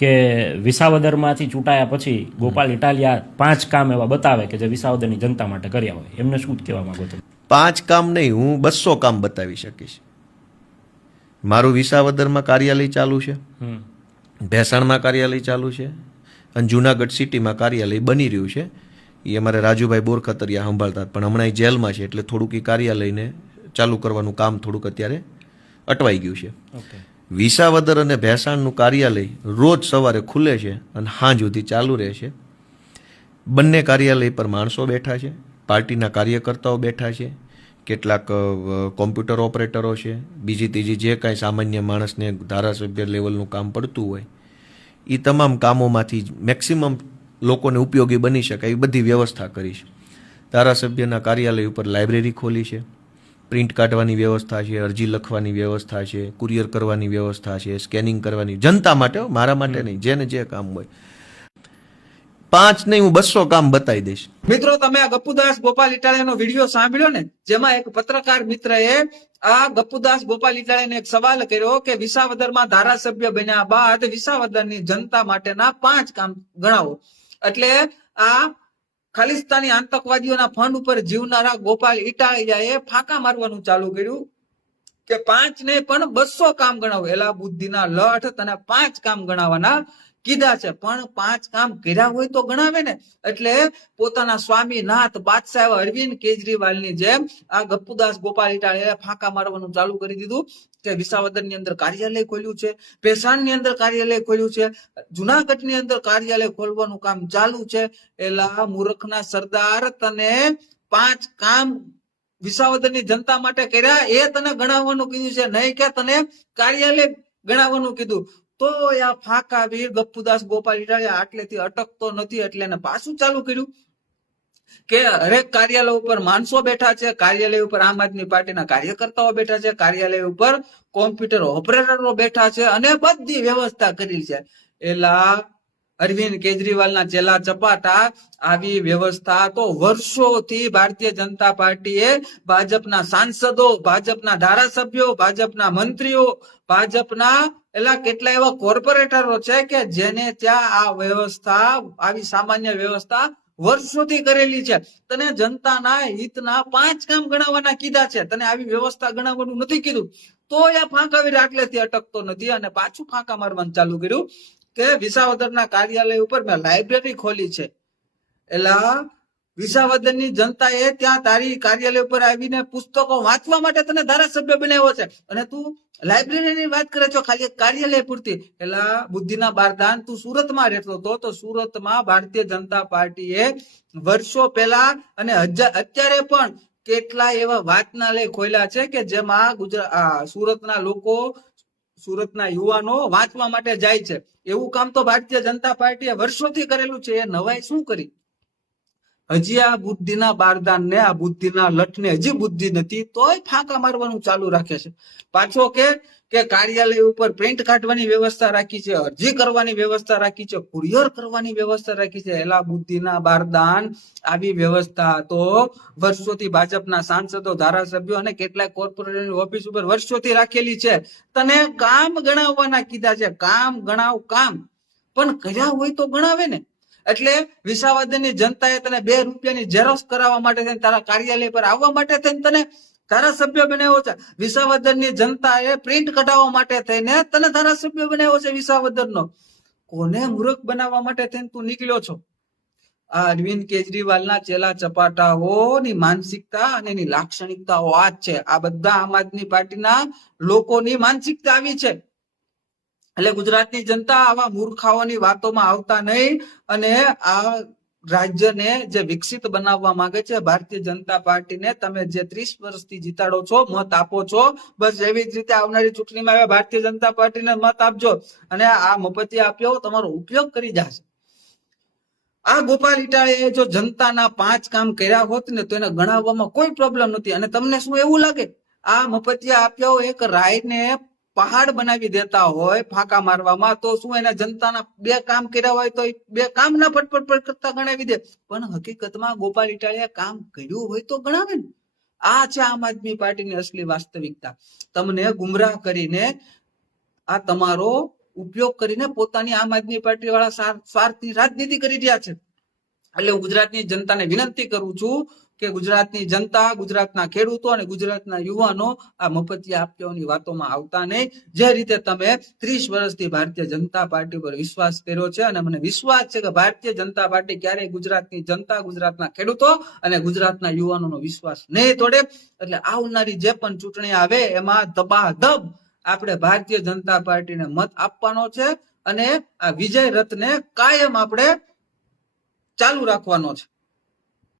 કે વિસાવદરમાંથી ચૂંટાયા પછી ગોપાલ ઇટાલિયા 5 કામ એવા બતાવે કે જે વિસાવદરની જનતા માટે કર્યા હોય, એમને શું કહેવા માંગો છો? 5 કામ નહીં, હું 200 કામ બતાવી શકીશ. મારું વિસાવદરમાં કાર્યાલય ચાલુ છે, ભેસાણમાં કાર્યાલય ચાલુ છે, અને જુનાગઢ સિટીમાં કાર્યાલય બની રહ્યું છે. એ અમારે રાજુભાઈ બોરખતરિયા સંભાળતા, પણ હમણાં એ જેલમાં છે એટલે થોડુંક એ કાર્યાલયને ચાલુ કરવાનું કામ થોડુંક અત્યારે અટવાઈ ગયું છે. વિસાવદર અને ભેસાણનું કાર્યાલય રોજ સવારે ખુલે છે અને સાંજ સુધી ચાલુ રહે છે. બંને કાર્યાલય પર માણસો બેઠા છે, પાર્ટીના કાર્યકર્તાઓ બેઠા છે, કેટલાક કોમ્પ્યુટર ઓપરેટરો છે, બીજી ત્રીજી જે કાંઈ સામાન્ય માણસને ધારાસભ્ય લેવલનું કામ પડતું હોય એ તમામ કામોમાંથી મેક્સિમમ લોકોને ઉપયોગી બની શકે એવી બધી વ્યવસ્થા કરી છે. ધારાસભ્યના કાર્યાલય ઉપર લાઇબ્રેરી ખોલી છે, પ્રિન્ટ કાઢવાની વ્યવસ્થા છે, અરજી લખવાની વ્યવસ્થા છે, કુરિયર કરવાની વ્યવસ્થા છે, સ્કેનિંગ કરવાની, જનતા માટે, મારા માટે નહીં, જેને જે કામ હોય. 5 નહીં, હું 200 કામ બતાવી દઈશ. મિત્રો, તમે આ ગપ્પુદાસ ગોપાલ ઇટાલિયાનો વિડીયો સાંભળ્યો ને, જેમાં એક પત્રકાર મિત્રએ આ ગપ્પુદાસ ગોપાલ ઇટાલિયાને એક સવાલ કર્યો કે વિસાવદરમાં ધારાસભ્ય બન્યા બાદ વિસાવદરની જનતા માટેના 5 કામ ગણાવો. એટલે આ ખાલિસ્તાની આતંકવાદીઓના ફંડ ઉપર જીવનારા ગોપાલ ઇટાલિયાએ ફાંકા મારવાનું ચાલુ કર્યું કે 5 ને પણ 200 કામ ગણાવો. એલા બુદ્ધિના લઠ, તને 5 કામ ગણાવવાના કીધા છે, પણ 5 કામ કર્યા હોય તો ગણાવે ને. એટલે પોતાના સ્વામીનાથ બાદશાહ એવા અરવિંદ કેજરીવાલની જેમ આ ગપ્પુદાસ ગોપાલ ઇટાલિયાએ ફાંકા મારવાનું ચાલુ કરી દીધું કે વિસાવદરની અંદર કાર્યાલય ખોલ્યું છે, ભેસાણની અંદર કાર્યાલય ખોલ્યું છે, જુનાગઢની અંદર કાર્યાલય ખોલવાનું કામ ચાલુ છે. એલા મૂર્ખના સરદાર, તને 5 કામ વિસાવદરની જનતા માટે કર્યા એ તને ગણાવવાનું કીધું છે, નહીં કે તને કાર્યાલય ગણાવવાનું કીધું. તો આ ફાંકા વીર ગપ્પુદાસ ગોપાલ ઇટાલિયા આટલેથી અટકતો નથી, એટલે એને પાછું ચાલુ કર્યું કે હરેક કાર્યાલય ઉપર માણસો બેઠા છે, કાર્યાલય ઉપર આમ આદમી પાર્ટીના કાર્યકર્તાઓ બેઠા છે, કાર્યાલય ઉપર કોમ્પ્યુટર ઓપરેટરો બેઠા છે, અને બધી વ્યવસ્થા કરેલી છે. એલા અરવિંદ કેજરીવાલના ચેલા ચપાટા, આવી વ્યવસ્થા તો વર્ષોથી ભારતીય જનતા પાર્ટીએ ભાજપના સાંસદો, ભાજપના ધારાસભ્યો, ભાજપના મંત્રીઓ, ભાજપના એલા કેટલા એવા કોર્પોરેટરો છે કે જેને ત્યાં આ વ્યવસ્થા, આવી સામાન્ય વ્યવસ્થા વર્ષોથી કરેલી છે. તને જનતાના હિતના 5 કામ ગણાવવાના કીધા છે, તને આવી વ્યવસ્થા ગણાવવાનું નથી કીધું. તો આ ફાંકાવીર આટલેથી અટકતો નથી, અને પાછું ફાંકા મારવાનું ચાલુ કર્યું કે વિસાવદરના કાર્યાલય ઉપર મેં લાઇબ્રેરી ખોલી છે. એલા વિસાવદરની જનતાએ ત્યાં તારી કાર્યાલય ઉપર આવીને પુસ્તકો વાંચવા માટે તને ધારાસભ્ય બનાવ્યો છે, અને તું લાઇબ્રેરીની વાત કરે છો ખાલી કાર્યાલય પૂરતી. એલા બુદ્ધિના બારદાન, તું સુરતમાં રહેતો હતો, તો સુરતમાં ભારતીય જનતા પાર્ટીએ વર્ષો પહેલા અને અત્યારે પણ કેટલા એવા વાંચનાલય ખોલ્યા છે કે જેમાં સુરતના લોકો, સુરતના યુવાનો વાંચવા માટે જાય છે. એવું કામ તો ભારતીય જનતા પાર્ટીએ વર્ષોથી કરેલું છે. એ નવાઈ શું કરી? હજી આ બુદ્ધિના બારદાન ને, આ બુદ્ધિના લઠને હજી બુદ્ધિ નથી, તોય ફાંકા મારવાનું ચાલુ રાખે છે. પાછો કે કાર્યાલય ઉપર પ્રિન્ટ કાઢવાની વ્યવસ્થા રાખી છે, અરજી કરવાની વ્યવસ્થા રાખી છે, કુરિયર કરવાની વ્યવસ્થા રાખી છે. એલા બુદ્ધિના બારદાન, આવી વ્યવસ્થા તો વર્ષોથી ભાજપના સાંસદો, ધારાસભ્યો અને કેટલાક કોર્પોરેટરની ઓફિસ ઉપર વર્ષોથી રાખેલી છે. તને કામ ગણાવવાના કીધા છે, કામ ગણાવ કામ, પણ કર્યા હોય તો ગણાવે ને. એટલે વિસાવદરની જનતાએ તને 2 રૂપિયાની ઝેરોક્સ કરાવવા માટે થઈને, તારા કાર્યાલય પર આવવા માટે થઈને તને ધારાસભ્ય બનાવ્યો છે. વિસાવદરની જનતાએ પ્રિન્ટ કઢાવવા માટે થઈને તને ધારાસભ્ય બનાવ્યો છે વિસાવદરનો. કોને મૂર્ખ બનાવવા માટે થઈને તું નીકળ્યો છો? આ અરવિંદ કેજરીવાલના ચેલા ચપાટાઓની માનસિકતા અને એની લાક્ષણિકતાઓ આ જ છે. આ બધા આમ આદમી પાર્ટીના લોકોની માનસિકતા આવી છે. એટલે ગુજરાતની જનતા આવા મૂર્ખાઓની વાતોમાં આવતા નહીં, અને આ રાજ્યને જે વિકસિત બનાવવા માંગે છે ભારતીય જનતા પાર્ટીને, તમે જે 30 વર્ષથી જીતાડો છો, મત આપો છો, બસ એવી જ રીતે આવનારી ચૂંટણીમાં ભારતીય જનતા પાર્ટીને મત આપજો, અને આ મફતિયા આપ્યો તમારો ઉપયોગ કરી જશે. આ ગોપાલ ઇટાલિયાએ જો જનતાના 5 કામ કર્યા હોત ને તો એને ગણાવવામાં કોઈ પ્રોબ્લેમ નથી. અને તમને શું એવું લાગે આ મફતિયા આપ્યો એક રાયને પહાડ બનાવી દેતા હોય ફાંકા મારવામાં, તો શું એને જનતાના 2 કામ કર્યા હોય તો 2 કામ ના ફટફટ કરતા ગણાવી દે? પણ હકીકતમાં ગોપાલ ઇટાલિયા કામ કર્યું હોય તો ગણાવે ને. આ છે આમ આદમી પાર્ટીની અસલી વાસ્તવિકતા. તમને ગુમરાહ કરીને આ તમારો ઉપયોગ કરીને પોતાની આમ આદમી પાર્ટી વાળા સ્વાર્થની રાજનીતિ કરી રહ્યા છે. એટલે હું ગુજરાતની જનતાને વિનંતી કરું છું કે ગુજરાતની જનતા, ગુજરાતના ખેડૂતો અને ગુજરાતના યુવાનો આ મફતિયા આપતીઓની વાતોમાં આવતા નહીં. જે રીતે તમે 30 વર્ષથી ભારતીય જનતા પાર્ટી પર વિશ્વાસ કર્યો છે અને મને વિશ્વાસ છે કે ભારતીય જનતા પાર્ટી ક્યારેય ગુજરાતની જનતા, ગુજરાતના ખેડૂતો અને ગુજરાતના યુવાનોનો વિશ્વાસ નહીં તોડે. એટલે આવનારી જે પણ ચૂંટણી આવે એમાં દબાદબ આપણે ભારતીય જનતા પાર્ટીને મત આપવાનો છે અને આ વિજય રથને કાયમ આપણે ચાલુ રાખવાનો છે.